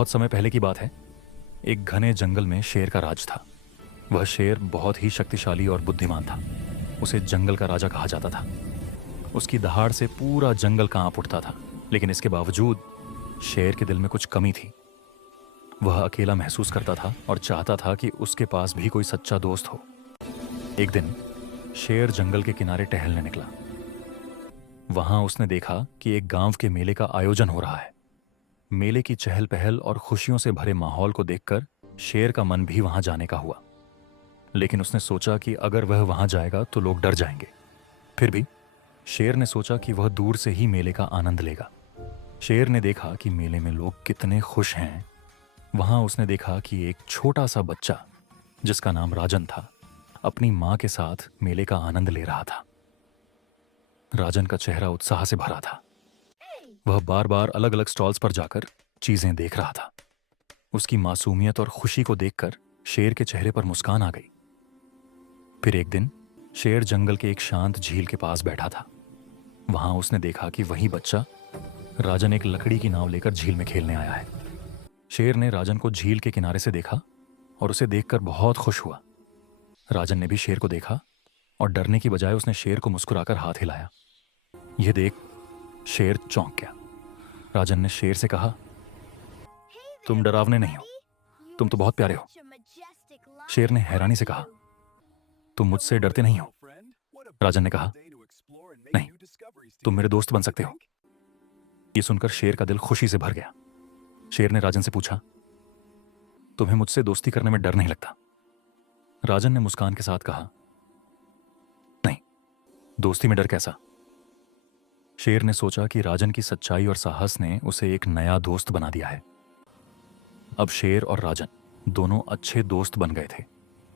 बहुत समय पहले की बात है। एक घने जंगल में शेर का राज था। वह शेर बहुत ही शक्तिशाली और बुद्धिमान था। उसे जंगल का राजा कहा जाता था। उसकी दहाड़ से पूरा जंगल कांप उठता था। लेकिन इसके बावजूद शेर के दिल में कुछ कमी थी। वह अकेला महसूस करता था और चाहता था कि उसके पास भी कोई सच्चा दोस्त हो। एक दिन शेर जंगल के किनारे टहलने निकला। वहां उसने देखा कि एक गांव के मेले का आयोजन हो रहा है। मेले की चहल पहल और खुशियों से भरे माहौल को देखकर शेर का मन भी वहां जाने का हुआ। लेकिन उसने सोचा कि अगर वह वहां जाएगा तो लोग डर जाएंगे। फिर भी शेर ने सोचा कि वह दूर से ही मेले का आनंद लेगा। शेर ने देखा कि मेले में लोग कितने खुश हैं। वहां उसने देखा कि एक छोटा सा बच्चा, जिसका नाम राजन था, अपनी मां के साथ मेले का आनंद ले रहा था। राजन का चेहरा उत्साह से भरा था। वह बार बार अलग अलग स्टॉल्स पर जाकर चीजें देख रहा था। उसकी मासूमियत और खुशी को देखकर शेर के चेहरे पर मुस्कान आ गई। फिर एक दिन शेर जंगल के एक शांत झील के पास बैठा था। वहां उसने देखा कि वही बच्चा राजन एक लकड़ी की नाव लेकर झील में खेलने आया है। शेर ने राजन को झील के किनारे से देखा और उसे देखकर बहुत खुश हुआ। राजन ने भी शेर को देखा और डरने की बजाय उसने शेर को मुस्कुराकर हाथ हिलाया। यह देख शेर चौंक गया। राजन ने शेर से कहा, तुम डरावने नहीं हो, तुम तो बहुत प्यारे हो। शेर ने हैरानी से कहा, तुम मुझसे डरते नहीं हो? राजन ने कहा, नहीं, तुम मेरे दोस्त बन सकते हो। यह सुनकर शेर का दिल खुशी से भर गया। शेर ने राजन से पूछा, तुम्हें मुझसे दोस्ती करने में डर नहीं लगता? राजन ने मुस्कान के साथ कहा, नहीं, दोस्ती में डर कैसा? शेर ने सोचा कि राजन की सच्चाई और साहस ने उसे एक नया दोस्त बना दिया है। अब शेर और राजन दोनों अच्छे दोस्त बन गए थे।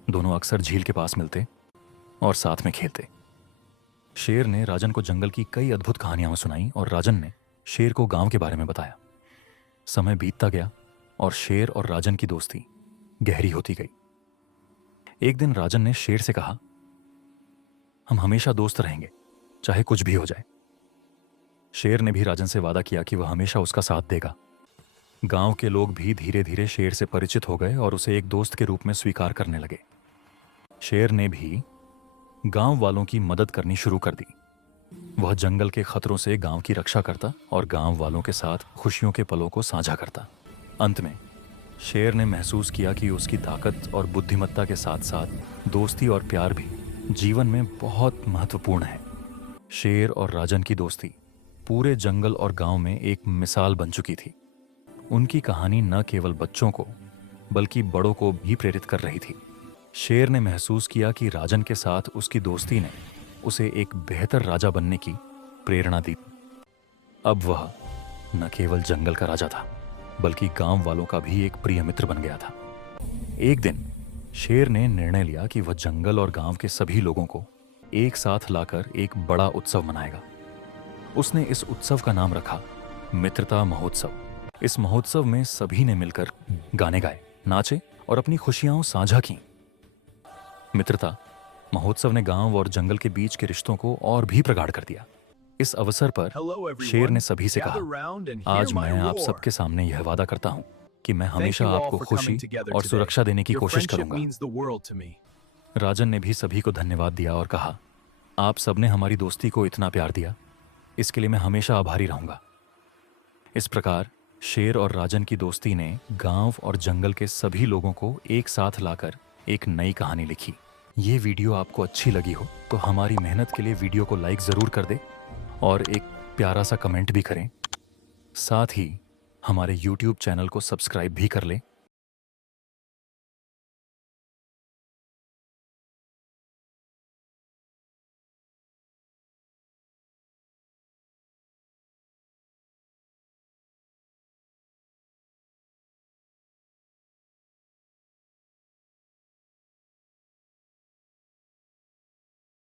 दोनों अक्सर झील के पास मिलते और साथ में खेलते। शेर ने राजन को जंगल की कई अद्भुत कहानियां सुनाई और राजन ने शेर को गांव के बारे में बताया। समय बीतता गया और शेर और राजन की दोस्ती गहरी होती गई। एक दिन राजन ने शेर से कहा, हम हमेशा दोस्त रहेंगे, चाहे कुछ भी हो जाए। शेर ने भी राजन से वादा किया कि वह हमेशा उसका साथ देगा। गांव के लोग भी धीरे धीरे शेर से परिचित हो गए और उसे एक दोस्त के रूप में स्वीकार करने लगे। शेर ने भी गांव वालों की मदद करनी शुरू कर दी। वह जंगल के खतरों से गांव की रक्षा करता और गांव वालों के साथ खुशियों के पलों को साझा करता। अंत में शेर ने महसूस किया कि उसकी ताकत और बुद्धिमत्ता के साथ साथ दोस्ती और प्यार भी जीवन में बहुत महत्वपूर्ण है। शेर और राजन की दोस्ती पूरे जंगल और गांव में एक मिसाल बन चुकी थी। उनकी कहानी न केवल बच्चों को बल्कि बड़ों को भी प्रेरित कर रही थी। शेर ने महसूस किया कि राजन के साथ उसकी दोस्ती ने उसे एक बेहतर राजा बनने की प्रेरणा दी। अब वह न केवल जंगल का राजा था बल्कि गांव वालों का भी एक प्रिय मित्र बन गया था। एक दिन शेर ने निर्णय लिया कि वह जंगल और गांव के सभी लोगों को एक साथ लाकर एक बड़ा उत्सव मनाएगा। उसने इस उत्सव का नाम रखा मित्रता महोत्सव। इस महोत्सव में सभी ने मिलकर गाने गाए, नाचे और अपनी खुशियां साझा की। मित्रता महोत्सव ने गांव और जंगल के बीच के रिश्तों को और भी प्रगाढ़ कर दिया। इस अवसर पर शेर ने सभी से कहा, आज मैं आप सबके सामने यह वादा करता हूं कि मैं हमेशा आपको खुशी और सुरक्षा देने की कोशिश करूंगा। राजन ने भी सभी को धन्यवाद दिया और कहा, आप सबने हमारी दोस्ती को इतना प्यार दिया, इसके लिए मैं हमेशा आभारी रहूंगा। इस प्रकार शेर और राजन की दोस्ती ने गांव और जंगल के सभी लोगों को एक साथ लाकर एक नई कहानी लिखी। ये वीडियो आपको अच्छी लगी हो तो हमारी मेहनत के लिए वीडियो को लाइक जरूर कर दे और एक प्यारा सा कमेंट भी करें। साथ ही हमारे YouTube चैनल को सब्सक्राइब भी कर लें